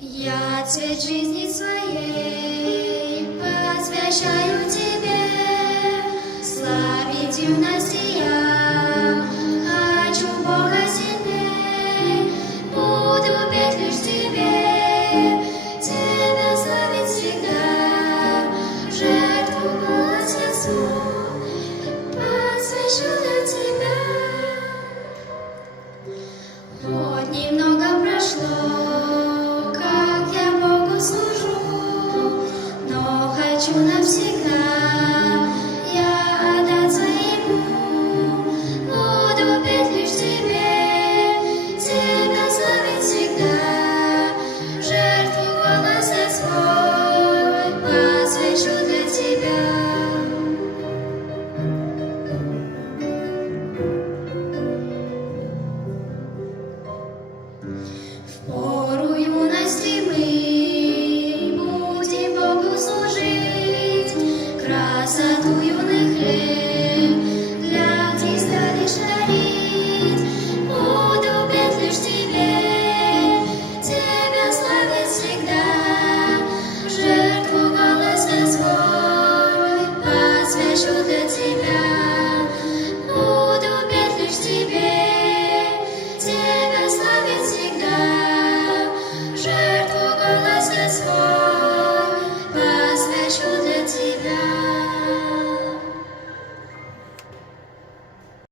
Я цвет жизни своей посвящаю тебе, славить юности я хочу Бога сильней, буду петь лишь тебе, тебя славить всегда, жертву голос я свой посвящу для тебя. Вот немного прошло, как я Богу служу, но хочу навсегда я отдаться Ему. Буду петь лишь тебе, тебя славить всегда, жертву голос я свой посвящу для тебя. В пору юности мы будем Богу служить, красоту юных лет для Христа лишь дарить. Буду петь лишь тебе, тебя славить всегда, жертву голос я свой посвящу для тебя.